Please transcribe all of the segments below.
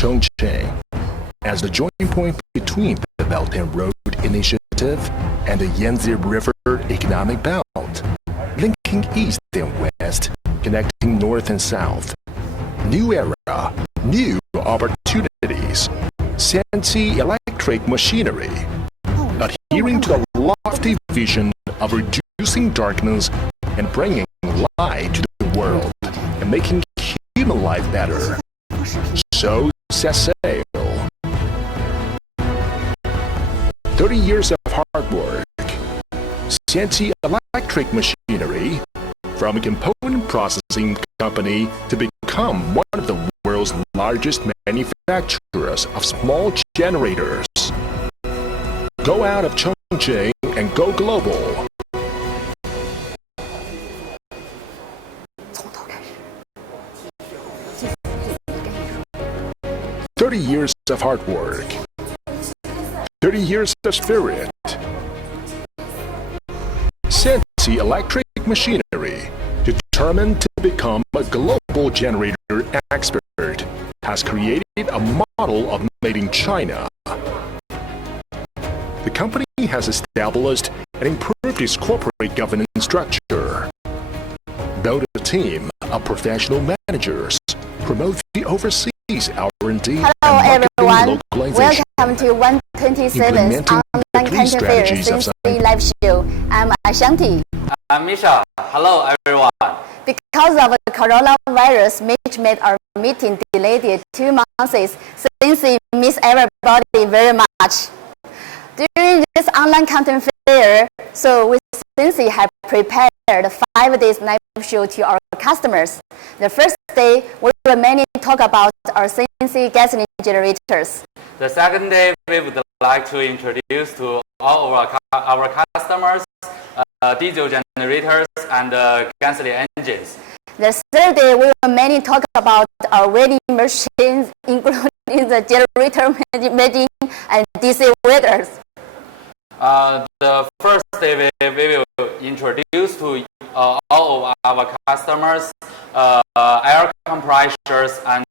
Chongqing, as the joint point between the Belt and Road Initiative and the Yangtze River Economic Belt, linking east and west, connecting north and south. New era, new opportunities. Senci electric machinery, adhering to the lofty vision of reducing darkness and bringing light to the world and making human life better. So set sail. 30 years of hard work. Senci electric machinery, from a component processing company to become one of the world's largest manufacturers of small generators. Go out of Chongqing and go global. 30 years of hard work. 30 years of spirit. Senci electric machinery, determined to become a global generator expert, has created a model of made in China. The company has established and improved its corporate governance structure, built a team of professional managers, promote the overseas R&D and marketing localization. Welcome to 127th Online Content Fair Senci Live Show. I'm Ashanti. I'm Misha. Hello, everyone. Because of the coronavirus, which made our meeting delayed 2 months, Senci miss everybody very much. During this online content fair, so we Senci have prepared 5 days live show to our customers. The first day, we will mainly talk about our Senci gasoline generators. The second day, we would like to introduce to all of our customers diesel generators and gasoline engines. The third day, we will mainly talk about our welding machines, including the generator making and DC welders. The first day, we will introduce to all of our customers air compressors and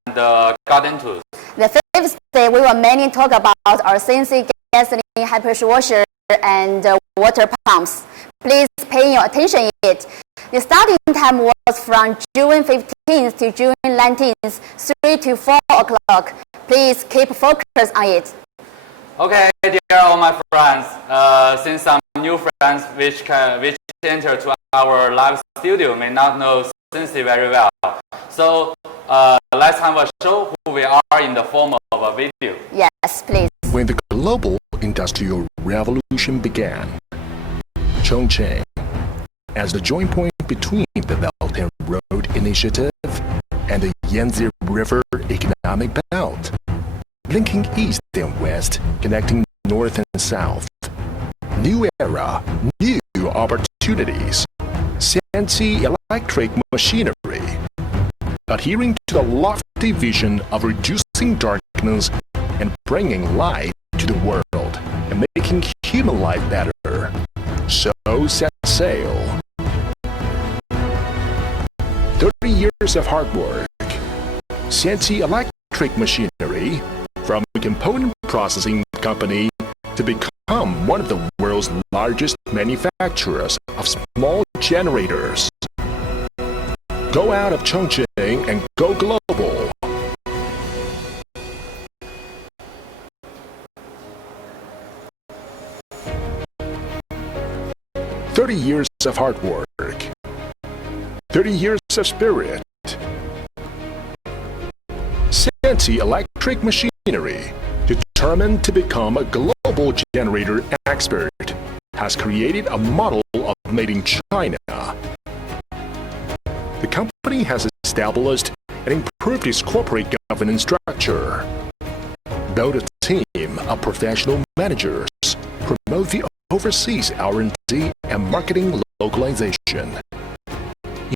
garden tools. The fifth day, we will mainly talk about our Senci gasoline high pressure washer and water pumps. Please pay your attention to it. The starting time was from June 15th to June 19th, 3 to 4 o'clock. Please keep focus on it. Okay, dear all my friends, since some new friends which enter to our live studio may not know Senci very well, so let's have a show who we are in the form of a video. Yes, please. When the global industrial revolution began, Chongqing, as the joint point between the Belt and Road Initiative and the Yangtze River Economic Belt, linking east and west, connecting north and south. New era, new opportunities. Senci electric machinery, adhering to the lofty vision of reducing darkness and bringing light to the world and making human life better. So set sail. 30 years of hard work. Senci electric machinery, from a component processing company to become one of the world's largest manufacturers of small generators. Go out of Chongqing and go global. 30 years of hard work. 30 years of spirit. Senci electric machinery, determined to become a global generator expert, has created a model of made in China. The company has established and improved its corporate governance structure, built a team of professional managers, promote the overseas R&D and marketing localization,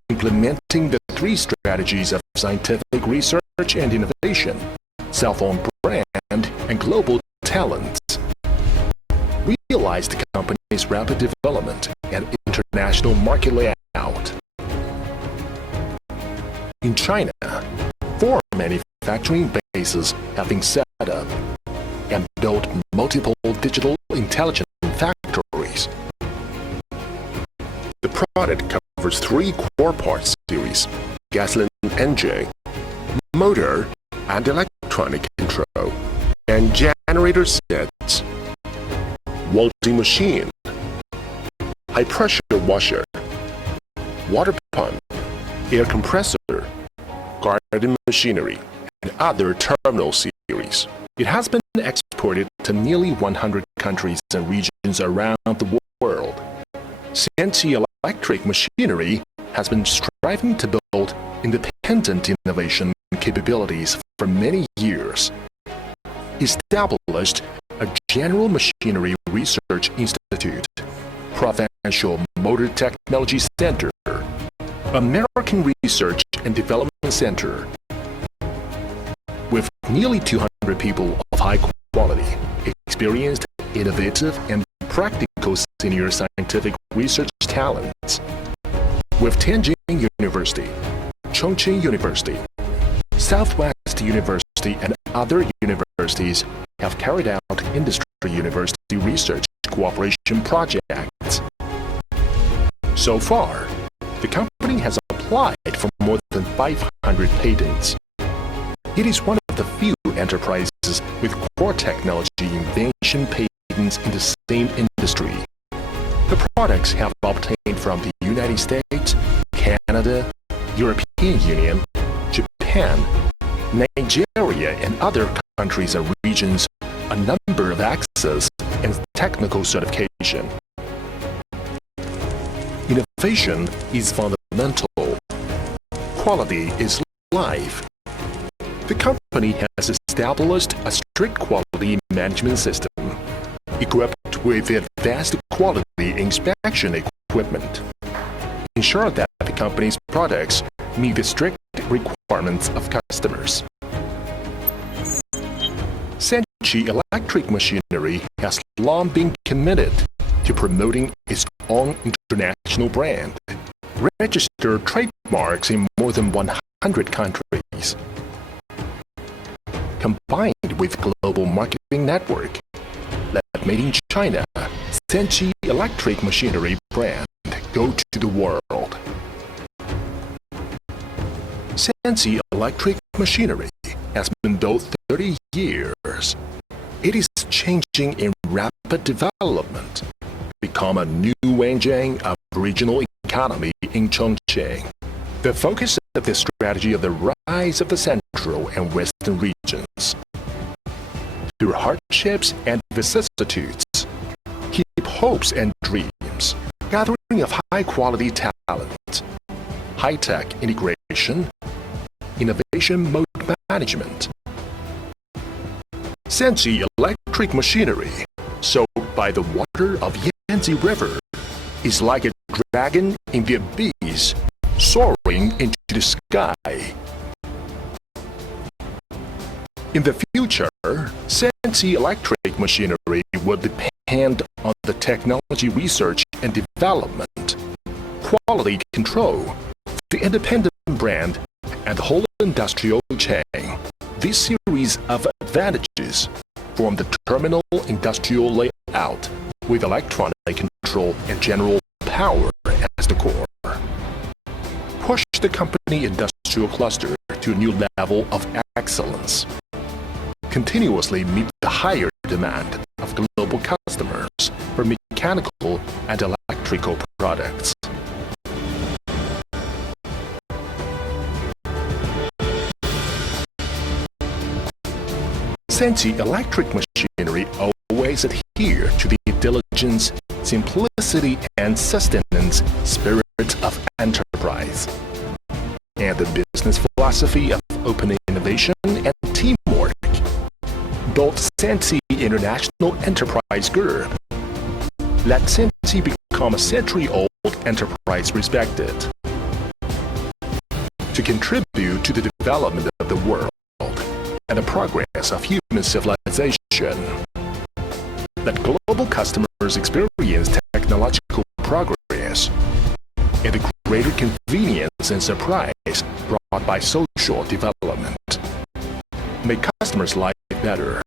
implementing the 3 strategies of scientific research and innovation, self-owned brand, and global talents, realize the company's rapid development and international market layout. In China, 4 manufacturers manufacturing bases have been set up and built multiple digital intelligent factories. The product covers three core parts series: gasoline engine, motor and electronic control, and generator sets, welding machine, high-pressure washer, water pump, air compressor, garden machinery, and other terminal series. It has been exported to nearly 100 countries and regions around the world. Senci Electric Machinery has been striving to build independent innovation capabilities for many years. Established a General Machinery Research Institute, Provincial Motor Technology Center, American Research and Development Center. With nearly 200 people of high quality, experienced, innovative, and practical senior scientific research talents. With Tianjin University, Chongqing University, Southwest University, and other universities have carried out industry-university research cooperation projects. So far, the company has applied for more than 500 patents. It is one of the few enterprises with core technology invention patents in the same industry. The products have obtained from the United States, Canada, European Union, Japan, Nigeria, and other countries and regions a number of access and technical certification. Innovation is fundamental. Quality is life. The company has established a strict quality management system, equipped with advanced quality inspection equipment. Ensure that the company's products meet the strict requirements of customers. Senci Electric Machinery has long been committed to promoting its own international brand, registered trademarks in more than 100 countries. Combined with global marketing network, let Made in China, Senci Electric Machinery brand go to the world. Senci Electric Machinery has been built 30 years. It is changing in rapid development, become a new engine of regional economy in Chongqing. The focus of the strategy of the rise of the central and western regions. Through hardships and vicissitudes, keep hopes and dreams, gathering of high-quality talent, high-tech integration, innovation mode management. Senci Electric Machinery, sold by the water of Yangtze River, is like a dragon in the abyss, soaring into the sky. In the future, Senci Electric Machinery will depend on the technology research and development, quality control, the independent brand, and the whole industrial chain. This series of advantages form the terminal industrial layout with electronic control and general power as the core. Push the company industrial cluster to a new level of excellence. Continuously meet the higher demand of global customers for mechanical and electrical products. Senci Electric Machinery always adhere to the diligence, simplicity, and sustenance spirit of enterprise, and the business philosophy of open innovation and teamwork. Built Senci International Enterprise Group. Let Senci become a century-old enterprise respected. To contribute to the development of the world and the progress of human civilization. Let global customers experience technological progress and the greater convenience and surprise brought by social development. make customers' life better.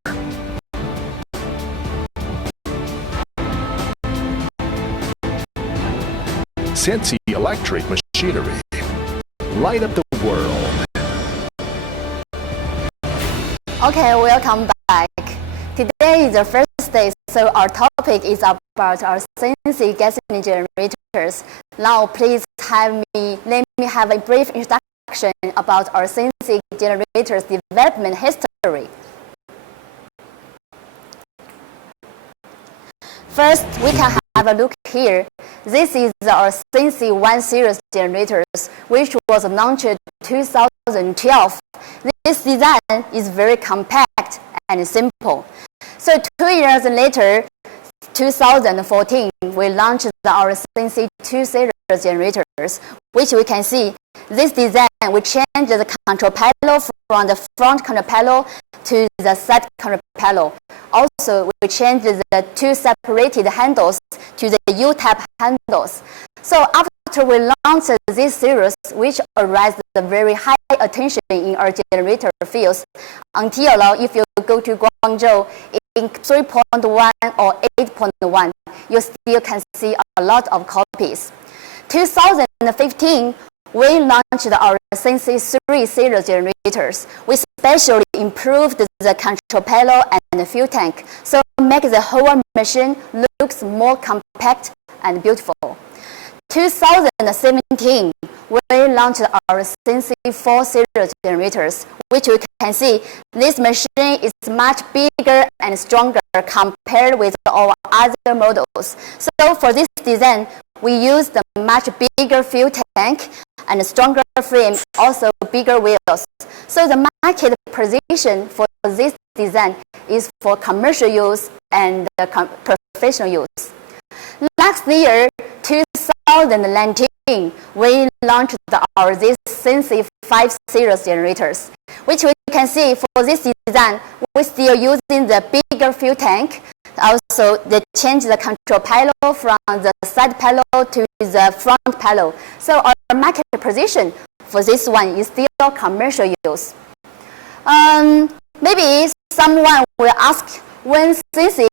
Senci electric machinery. Light up the world. Okay, welcome back. Today is the first day, so our topic is about our Senci gas generators. Now, please let me have a brief introduction about our Senci generators development history. First, we can have a look here. This is our Senci 1 series generators, which was launched in 2012. This design is very compact and simple. So 2 years later, 2014, we launched our Senci 2 series generators, which we can see this design, we changed the control panel from the front control panel to the side control panel. Also, we changed the two separated handles to the U-type handles. So after we launched this series, which aroused the very high attention in our generator fields, until now, if you go to Guangzhou in 3.1 or 8.1, you still can see a lot of copies. 2015, we launched our Senci 3 series generators. We specially improved the control panel and the fuel tank, so make the whole machine looks more compact and beautiful. 2017, we launched our Senci 4 series generators, which you can see this machine is much bigger and stronger compared with our other models. So for this design, we used a much bigger fuel tank and a stronger frame, also bigger wheels. So the market position for this design is for commercial use and professional use. Last year, 2019, we launched this Senci 5 series generators, which we can see for this design, we're still using the bigger fuel tank. Also, they changed the control panel from the side panel to the front panel. So our market position for this one is still commercial use. Maybe someone will ask when Senci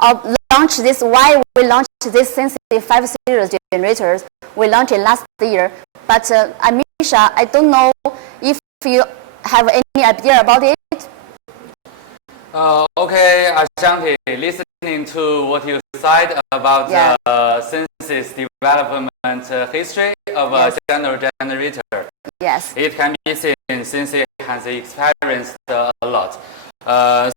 launched this, why we launched this Senci 5 series generators. We launched it last year, but Amisha, I don't know if you have any idea about it. Okay, Ashanti, listening to what you said about Senci's development history of a general generator. Yes. It can be seen Senci has experienced a lot.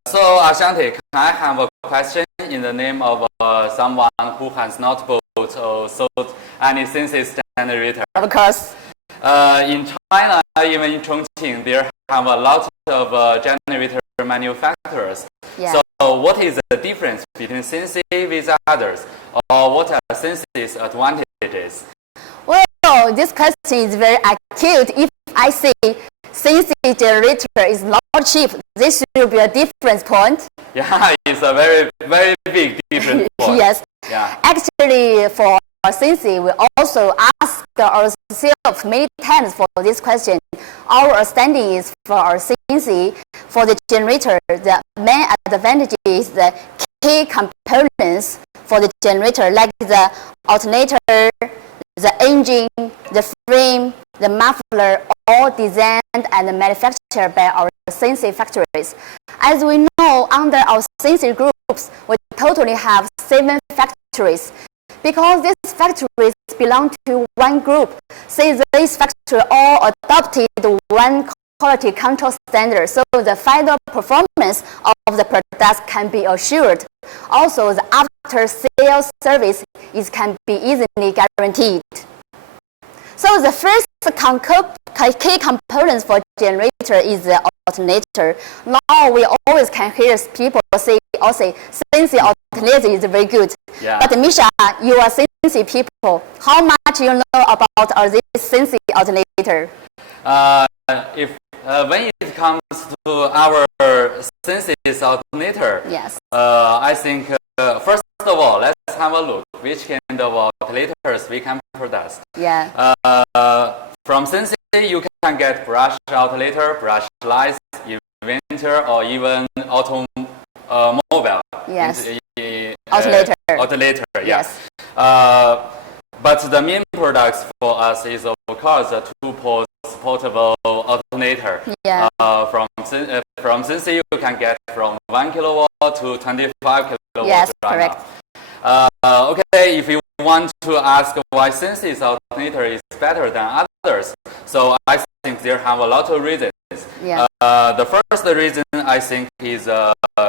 So Ashanti, can I have a question in the name of someone who has not bought or sold any Senci generator? Of course. In China, even in Chongqing, there have a lot of generator manufacturers. Yeah. So what is the difference between Senci with others, or what are Senci's advantages? Well, this question is very acute. If I say Senci generator is not cheap, this should be a difference point. Yeah, it's a very, very big difference point. Yes. Yeah. Actually, for Senci, we also ask ourselves many times for this question. Our understanding is for our Senci, for the generator, the main advantage is the key components for the generator, like the alternator, the engine, the frame, the muffler, all designed and manufactured by our Senci factories. As we know, under our Senci groups, we totally have 7 factories. Because these factories belong to one group, so these factories all adopted one quality control standard, so the final performance of the products can be assured. Also, the after-sales service can be easily guaranteed. So the first key components for generator is the alternator. Now we always can hear people say, Senci alternator is very good. Yeah. But Misha, you are Senci people. How much you know about this Senci alternator? When it comes to our Senci's alternator, yes. I think first of all, let's have a look which kind of alterators we can produce. Yeah. From Senci, you can get brush alternator, brushless, Inverter or even automobile. Yes. Alternator. Alternator, yeah. Yes. But the main products for us is of course a two-pole portable alternator. Yeah. From Senci you can get from 1 kilowatt to 25 kilowatt. Yes, right correct. now. Okay, if you want to ask why Senci's alternator is better than others, so I think there have a lot of reasons. Yeah. The first reason I think is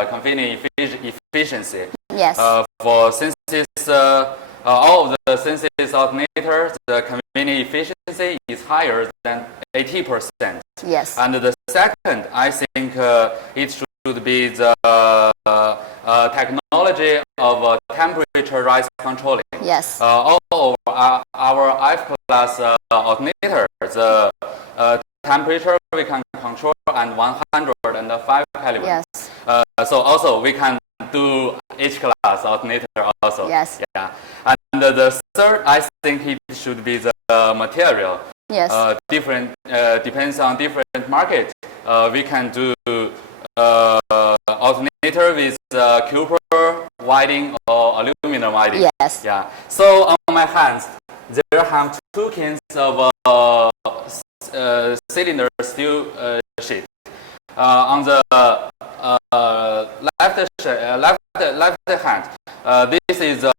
convenient efficiency. Yes. For Senci's all of the Senci alternators, the convenient efficiency is higher than 80%. Yes. And the second, I think it should be the technology of temperature rise controlling. Yes. All of our F-class alternator, the temperature we can control at 105 Kelvin. Yes. So also we can do H-class alternator also. Yes. Yeah. And the third, I think it should be the material. Yes. Different depends on different market. We can do alternator with copper winding or aluminum winding. Yes. Yeah. So on my hands, there have two kinds of cylinder steel sheet. On the left hand, this is a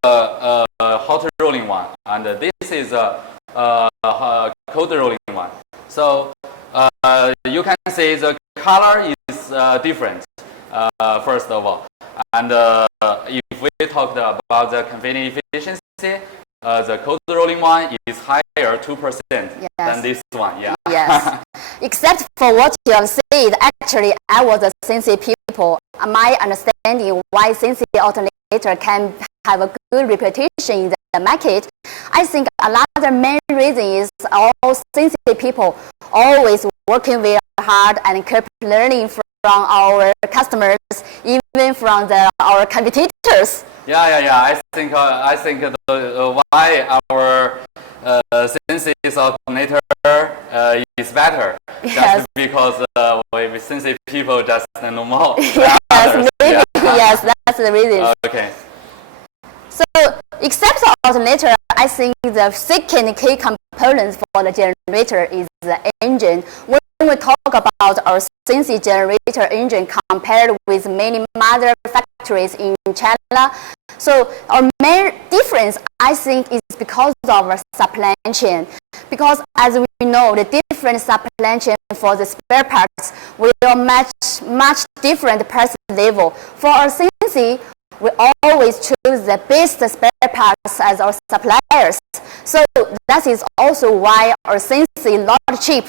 hot rolling one, and this is a cold rolling one. So you can see the color is different. First of all, and if we talked about the convenient efficiency, the cold rolling one is higher 2% than this one. Yeah. Yes. Except for what you have said, actually, I was a Senci people. My understanding why Senci alternator can have a good reputation in the market, I think another main reason is all Senci people always working very hard and keep learning from our customers, even from our competitors. Yeah. I think why our Senci alternator is better. Yes. Just because we Senci people just know more. Yes, maybe. Yeah. Yes, that's the reason. Okay. So, except the alternator, I think the second key component for the generator is the engine. When we talk about our Senci generator engine compared with many mother factories in China, so our main difference, I think, is because of our supply chain. Because as we know, the different supply chain for the spare parts will match much different price level. For our Senci, we always choose the best spare parts as our suppliers. So that is also why our Senci not cheap.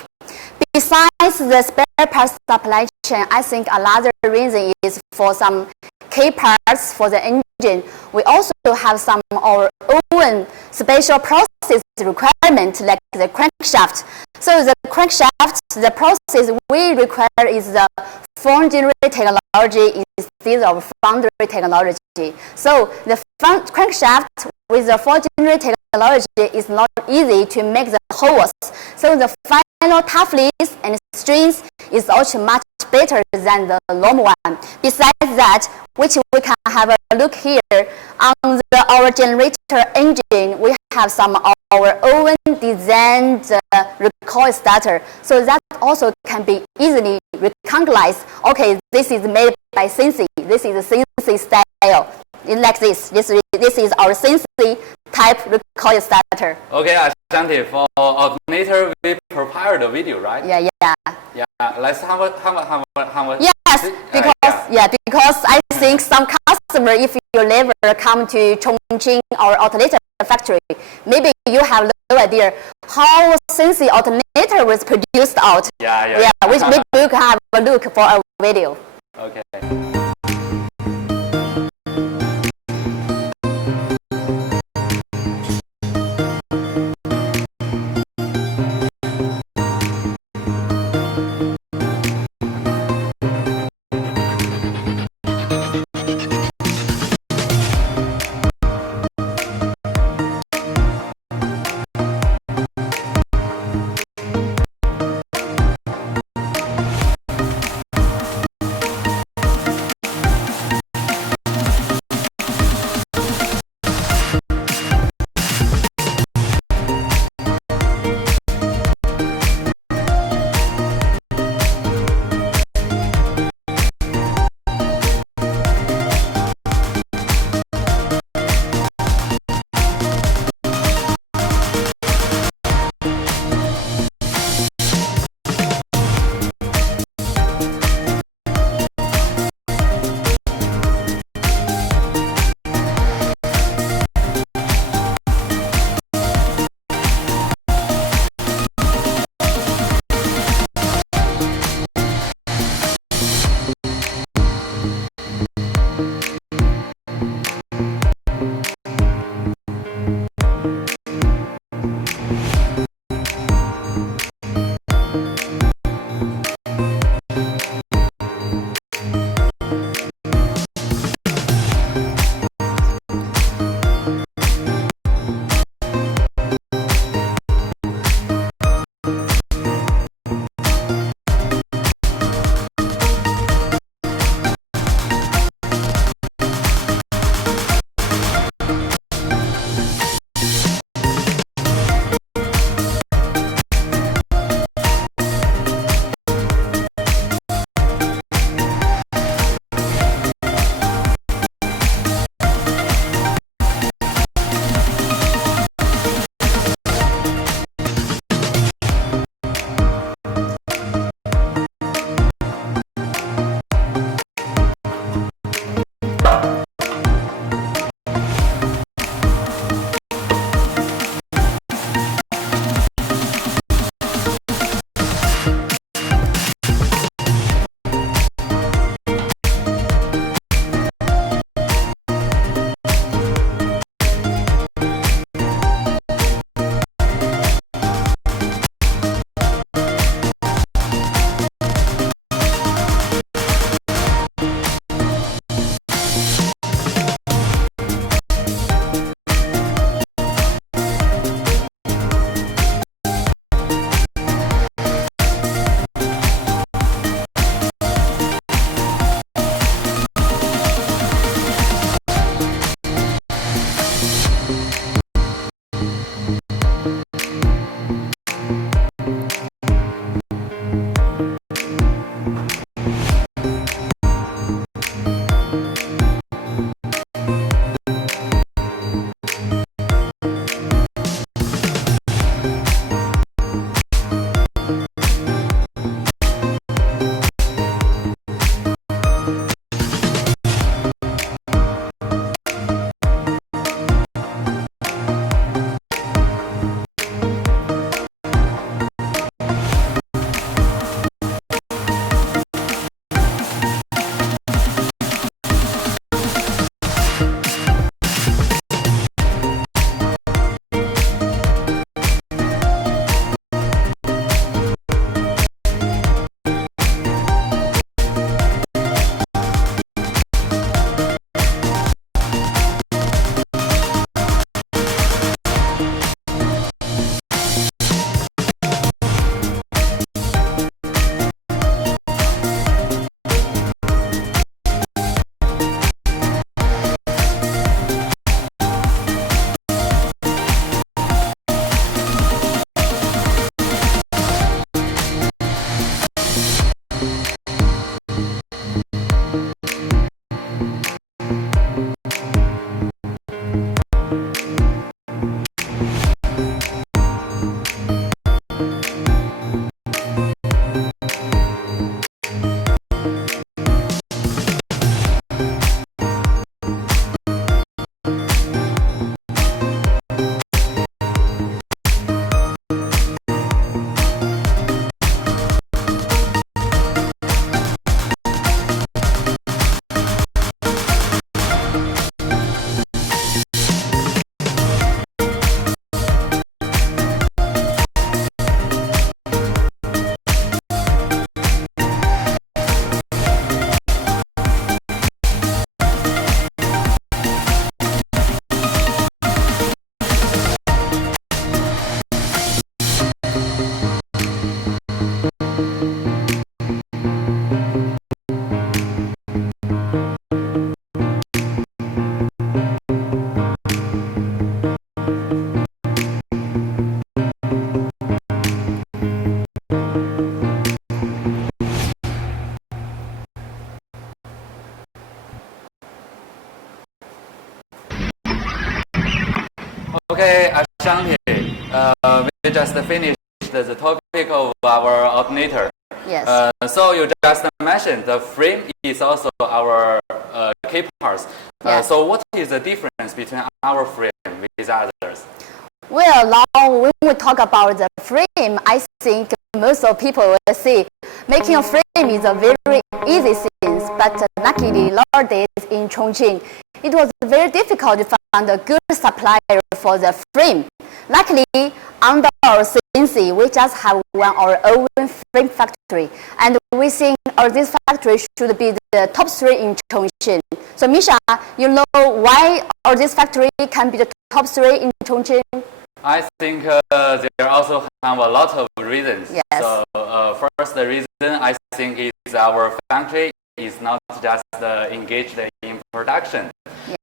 Besides the spare parts supply chain, I think another reason is for some key parts for the engine. We also have some of our own special process requirement like the crankshaft. So the crankshaft, the process we require is the foundry technology instead of foundry technology. So the crankshaft with the foundry technology is not easy to make the holes. So the final toughness and strength is also much better than the normal one. Besides that, which we can have a look here, on our generator engine, we have some of our own designed recoil starter. So that also can be easily recognized. Okay, this is made by Senci. This is a Senci style. Like this. This is our Senci type recoil starter. Okay, Ashanti, for alternator, we prepared the video, right? Yeah. Yeah, let's have a Yes, because I think some customer, if you never come to Chongqing or alternator factory, maybe you have no idea how Senci alternator was produced out. Yeah. Which maybe you can have a look for a video. Okay. Okay, Ashanti, we just finished the topic of our alternator. Yes. So you just mentioned the frame is also our key parts. Yes. So what is the difference between our frame with others? Well, now when we talk about the frame, I think most of people will see making a frame is a very easy thing, but luckily nowadays in Chongqing, it was very difficult to find a good supplier for the frame. Luckily, under our Senci, we just have our own frame factory, and we think this factory should be the top 3 in Chongqing. So Misha, you know why this factory can be the top 3 in Chongqing? I think there also have a lot of reasons. Yes. So first, the reason I think is our factory is not just engaged in production,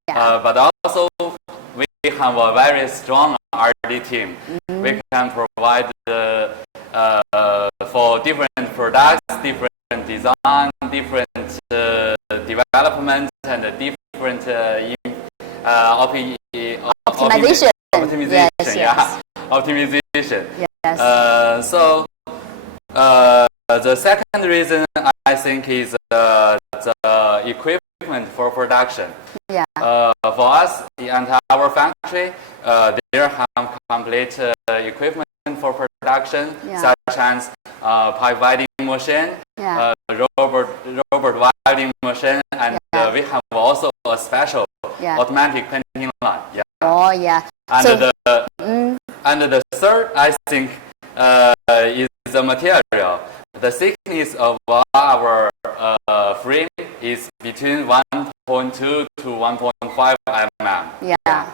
but also we have a very strong R&D team. We can provide for different products, different design, different development, and different optimization. Optimization, yes. Optimization. Yes. So the second reason I think is the equipment for production. Yeah. For us and our factory, there have complete equipment for production, such as pipe welding machine, robot welding machine, and we have also a special automatic painting line. Yeah. Oh yeah. And so, and the third, I think, is the material. The thickness of our frame is between 1.2 to 1.5 mm. Yeah.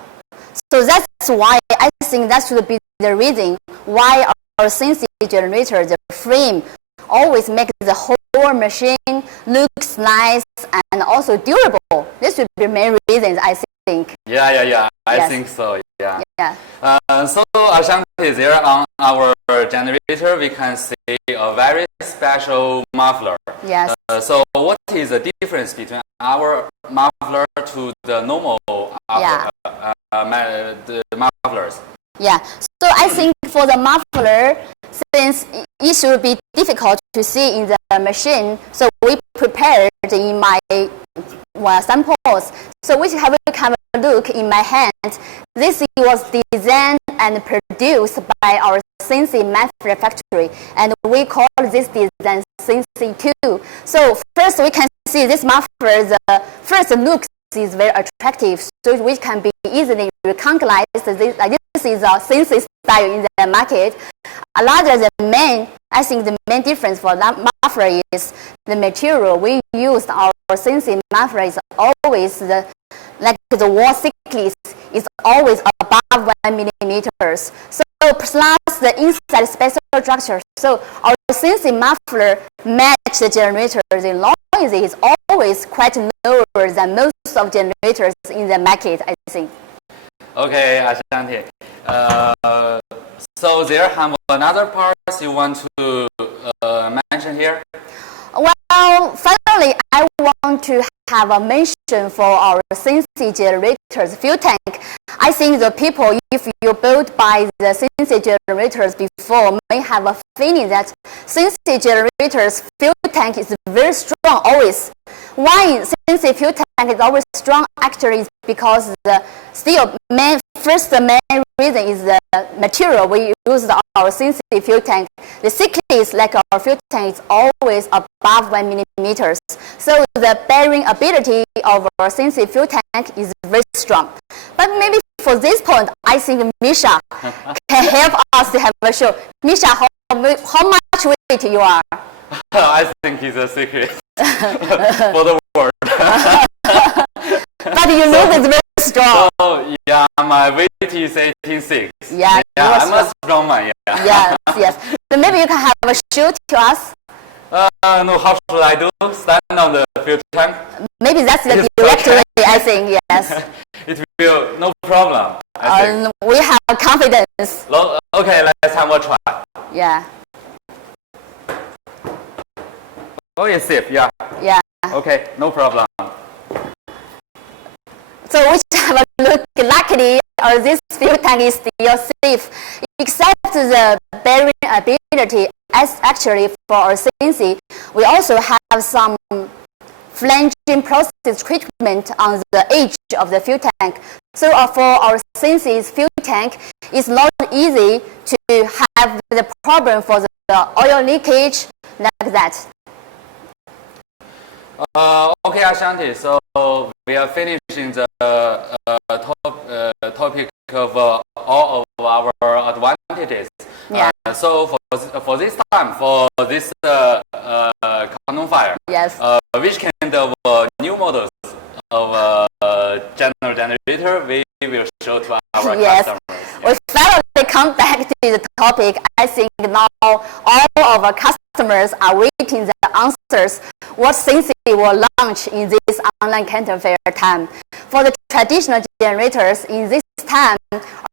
So that's why I think that should be the reason why our Senci generator, the frame, always makes the whole machine looks nice and also durable. This should be the main reasons, I think. Yeah. I think so. Yeah. So Ashanti, there on our generator, we can see a very special muffler. Yes. So what is the difference between our muffler to the normal the mufflers? Yeah. So I think for the muffler, since it should be difficult to see in the machine, so we prepared in my samples. So we have a look in my hand. This was designed and produced by our Senci muffler factory, and we call this design Senci 2. So first we can see this muffler, the first look is very attractive, so we can be easily recognize this is a Senci style in the market. Another I think the main difference for that muffler is the material we used. Our Senci muffler is always the wall thickness is always above 1 millimeters. So plus the inside special structure. So our Senci muffler match the generator. The noise is always quite lower than most of generators in the market, I think. Okay, Ashanti. So there have another parts you want to mention here? Well, finally, I want to have a mention for our Senci generators fuel tank. I think the people, if you build by the Senci generators before, may have a feeling that Senci generators fuel tank is very strong always. Why Senci fuel tank is always strong? Actually, is because the main reason is the material we use our Senci fuel tank. The thickness like our fuel tank is always above 1 millimeters. So the bearing ability of our Senci fuel tank is very strong. But maybe for this point, I think Misha can help us to have a show. Misha, how much weight you are? I think it's a secret for the world. But you know it's very strong. So, yeah, my weight is 18.6. Yeah, I'm a strong man. Yes. So maybe you can have a show to us. No, how should I do? Stand on the fuel tank? Maybe that's the direct way, I think, yes. It will, no problem, I think. We have confidence. Okay, let's have a try. Yeah. Oh, it's safe, yeah. Yeah. Okay, no problem. So we have have a look. Luckily, this fuel tank is still safe, except the bearing ability. As actually for our Senci, we also have some flanging process treatment on the edge of the fuel tank. So for our Senci's fuel tank, it's not easy to have the problem for the oil leakage like that. Okay, Ashanti. So we are finishing the topic of all of our advantages. Yeah. So for this time, for this Quantum Fire, Yes. which kind of new models of general generator we will show to our customers. We finally come back to the topic. I think now all of our customers are waiting the answers. What Senci will launch in this online Canton Fair time. For the traditional generators, in this time,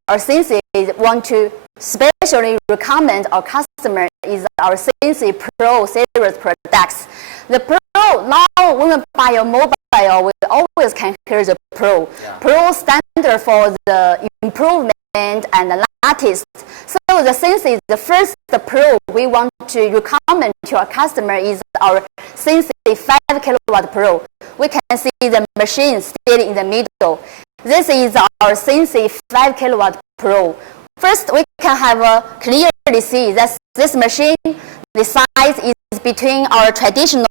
our Senci want to specially recommend our customer is our Senci Pro series products. The Pro, now when we buy a mobile, we always can hear the Pro. Yeah. Pro standard for the improvement and the latest. So the Senci, the first Pro we want to recommend to our customer is our Senci 5 kilowatt Pro. We can see the machine still in the middle. This is our Senci 5 kilowatt Pro. First, we can have clearly see that this machine, the size is between our traditional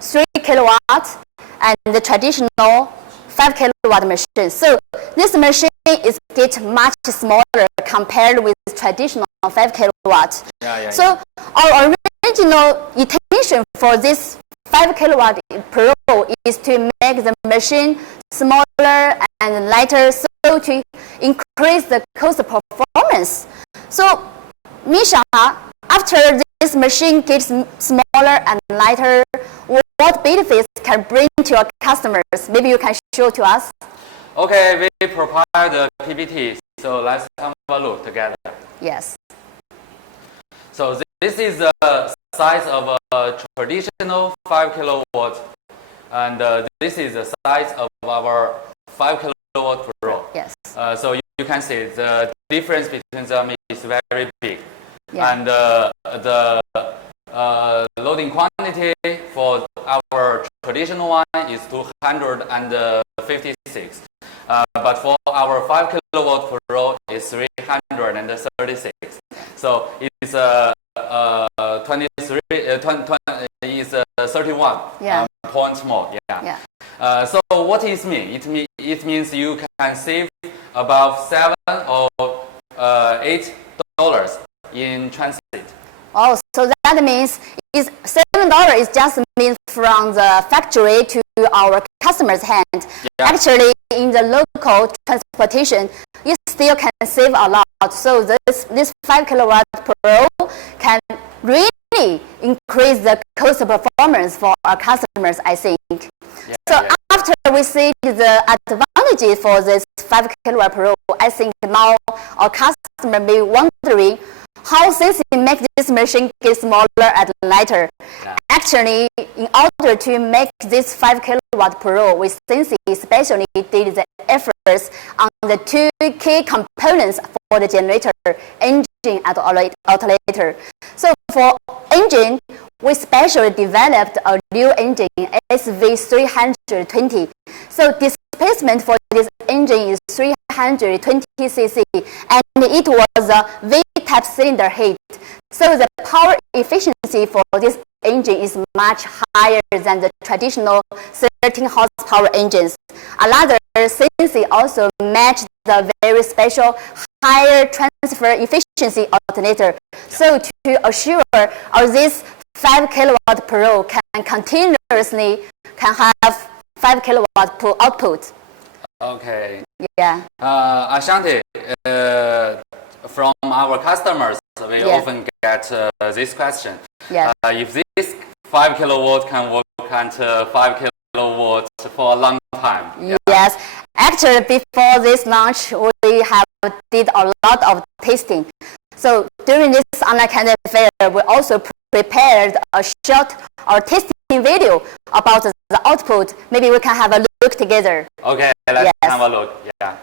3 kilowatts and the traditional 5 kilowatt machine. So this machine is get much smaller compared with traditional 5 kilowatts. So our original intention for this 5 kilowatt Pro is to make the machine smaller and lighter, so to increase the cost performance. So Misha, after this machine gets smaller and lighter, what benefits can bring to our customers? Maybe you can show to us. Okay, we prepare the PPT, so let's have a look together. Yes. So this is the size of a traditional 5 kilowatt, and this is the size of our 5 kilowatt Pro. Yes. So you can see the difference between them is very big. Yeah. And the loading quantity for our traditional one is 256. But for our 5 kilowatt Pro is 336. So it's 31 points more. Yeah. So what it means? It means you can save about $7 or $8 in transit. Oh, so that means $7 is just means from the factory to our customer's hand. Yeah. Actually, in the local transportation, you still can save a lot. So this 5 kilowatt Pro can really increase the cost performance for our customers, I think. Yeah, so after we see the advantages for this 5 kilowatt Pro, I think now our customer may be wondering how Senci make this machine get smaller and lighter. Yeah. Actually, in order to make this 5 kilowatt Pro, with Senci especially did the efforts on the two key components for the generator, engine and alternator. So for engine, we specially developed a new engine, SV320. So displacement for this engine is 320 cc, and it was a V-type cylinder head. So the power efficiency for this engine is much higher than the traditional 13 horsepower engines. Another, Senci also matched the very special higher transfer efficiency alternator. So to assure this 5 kilowatt Pro can continuously have 5 kilowatt per output. Okay. Yeah. Ashanti, from our customers, we often get this question. Yeah. If this 5 kilowatt can work at 5 kilowatts for a long time. Yeah. Yes. Actually, before this launch, we have did a lot of testing. So during this online Canton Fair, we also prepared a short or testing video about the output. Maybe we can have a look together. Okay, let's Yes. have a look. Yeah.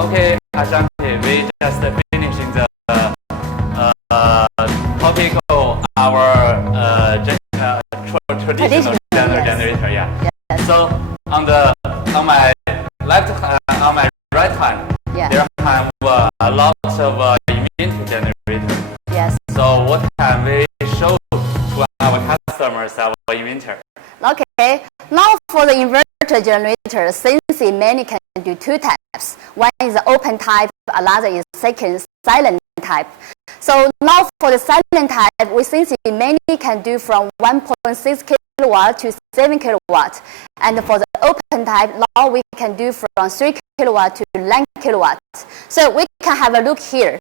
Okay, Ashanti, we just finishing the topic of our traditional yes. generator. Yeah. Yes. So on my on my right hand, Yeah. there have a lot of inverter generators. Yes. So what can we show to our customers our inverter? Okay, now for the inverter generator, Senci mainly can do two types. One is the open type, another is second silent type. So now for the silent type, we Senci mainly can do from 1.6 kilowatt to 7 kilowatt. And for the open type, now we can do from 3 kilowatt to 9 kilowatt. So we can have a look here.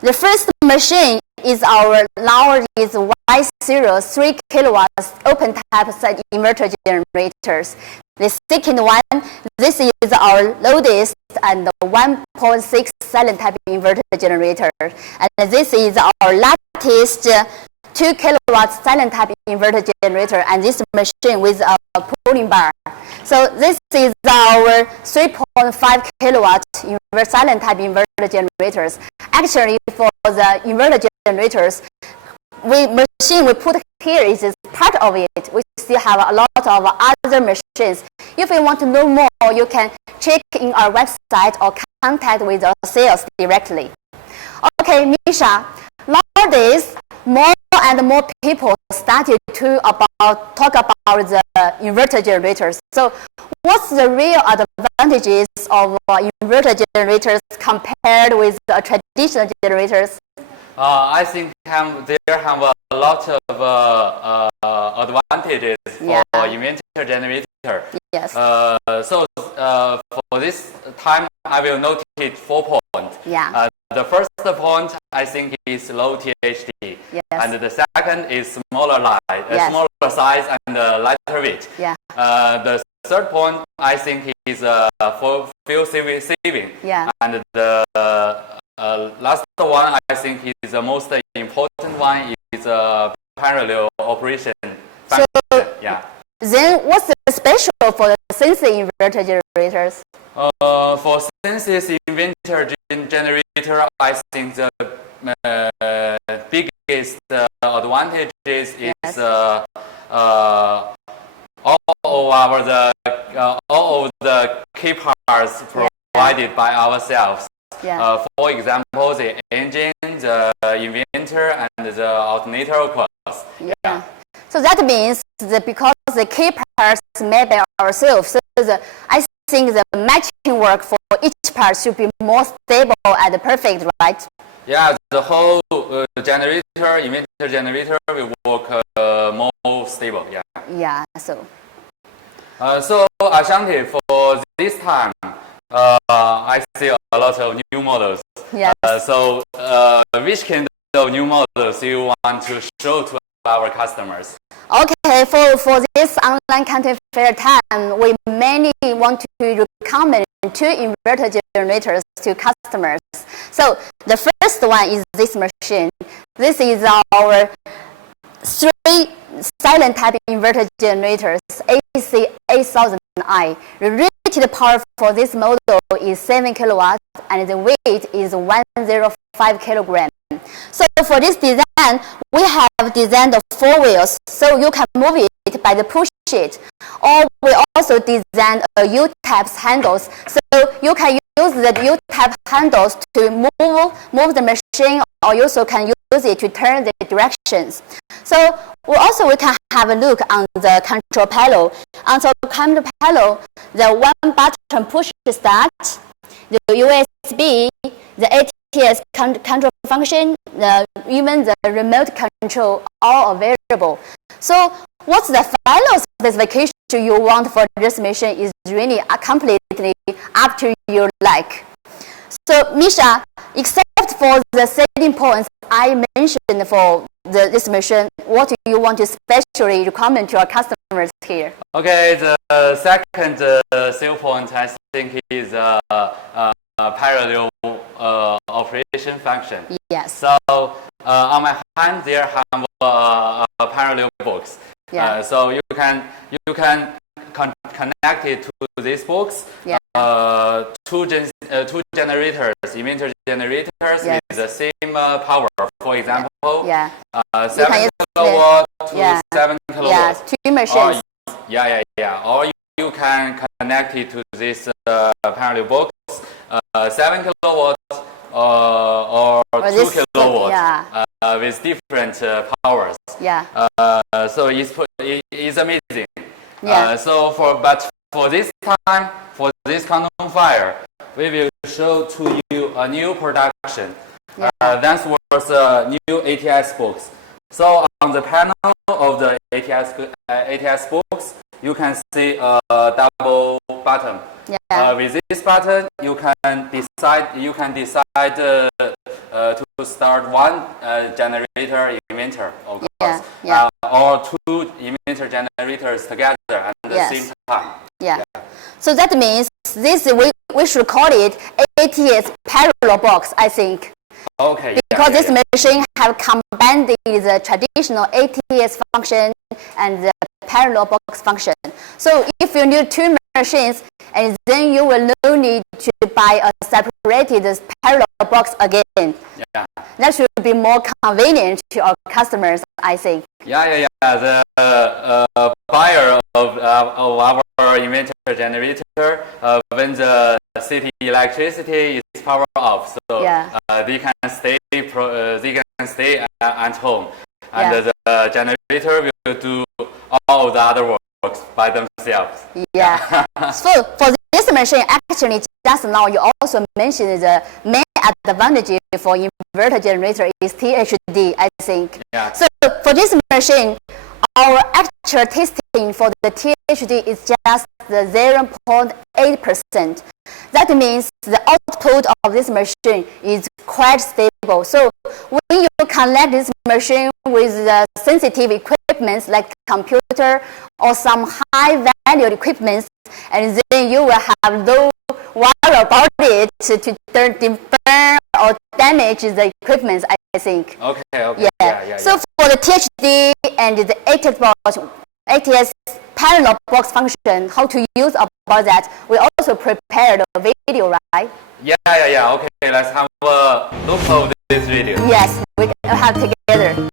The first machine is our now is Y0 3 kilowatts open type side inverter generators. The second one, this is our lowest and 1.6 silent type inverter generator. And this is our latest 2 kilowatt silent type inverter generator, and this machine with a pulling bar. So this is our 3.5 kilowatt silent type inverter generators. Actually, for the inverter generators, machine we put here is part of it. We still have a lot of other machines. If you want to know more, you can check in our website or contact with the sales directly. Okay, Misha, nowadays more and more people started to talk about the inverter generators. So what's the real advantages of inverter generators compared with traditional generators? I think there have a lot of advantages for inverter generator. Yes. So for this time, I will notate 4 points. Yeah. The first point I think is low THD, yes. And the second is smaller size and lighter weight. Yeah. The third point I think is for fuel saving. Yeah. And the last one I think is the most important one is parallel operation function. So, yeah. Then what's the special for the Senci inverter generators? For Senci's inverter generator, I think the biggest advantage is all of the key parts provided by ourselves. Yeah. For example, the engine, the inverter, and the alternator coils. Yeah. So that means that because the key parts made by ourselves, so I think the matching work for each part should be more stable and perfect, right? Yeah, the whole inverter generator will work more stable. Yeah. Yeah. So. So Ashanti, for this time, I see a lot of new models. Yes. So which kind of new models you want to show to our customers? Okay, for this online content fair time, we mainly want to recommend two inverter generators to customers. So the first one is this machine. This is our 3 silent type inverter generators, AC 8000i. The rated power for this model is 7 kilowatts and the weight is 105 kilograms. So for this design, we have designed the 4 wheels, so you can move it by the push it. Or we also designed U-type handles, so you can use the U-type handles to move the machine, or you also can use it to turn the directions. So we can have a look on the control panel. On the control panel, the one button push start, the USB, the ATS control function, even the remote control, all available. So what's the final specification you want for this machine is really completely up to your like. So Misha, except for the setting points I mentioned for this machine, what do you want to specially recommend to our customers here? Okay, the second sale point I think is parallel operation function. Yes. So on my hand there have a parallel box. Yeah. So you can connect it to this box. Yeah. Two generators, inverter generators Yes. with the same power. For example, Yeah. 7 kilowatt to Yeah. 7 kilowatt. Yes, 2 machines. Or you can connect it to this parallel box, 7 kilowatt or 2 kilowatt. Yeah. With different powers. Yeah. So it's amazing. Yeah. But for this time, for this quantum fire, we will show to you a new production. Yeah. That was a new ATS box. So on the panel of the ATS box, you can see a double button. Yeah. With this button, you can decide to start one generator inverter, of course, Yeah. or 2 inverter generators together at the same time. Yeah. So that means this we should call it ATS parallel box, I think. Okay. Because this machine have combined the traditional ATS function and the parallel box function. So if you need 2 machines, and then you will no need to buy a separated parallel box again. Yeah. That should be more convenient to our customers, I think. Yeah. The buyer of our inverter generator, when the city electricity is power off, so they can stay at home, and the generator will do all the other works by themselves. Yeah. So for this machine, actually, just now you also mentioned the main advantage for inverter generator is THD, I think. Yeah. So for this machine, our actual testing for the THD is just the 0.8%. That means the output of this machine is quite stable. So when you connect this machine with the sensitive equipment like computer or some high-value equipment, and then you will have no worry about it to burn or damage the equipment, I think. Okay. Yeah. So for the THD and the ATS parallel box function, how to use about that, we also prepared a video, right? Yeah. Okay, let's have a look of this video. Yes, we have together.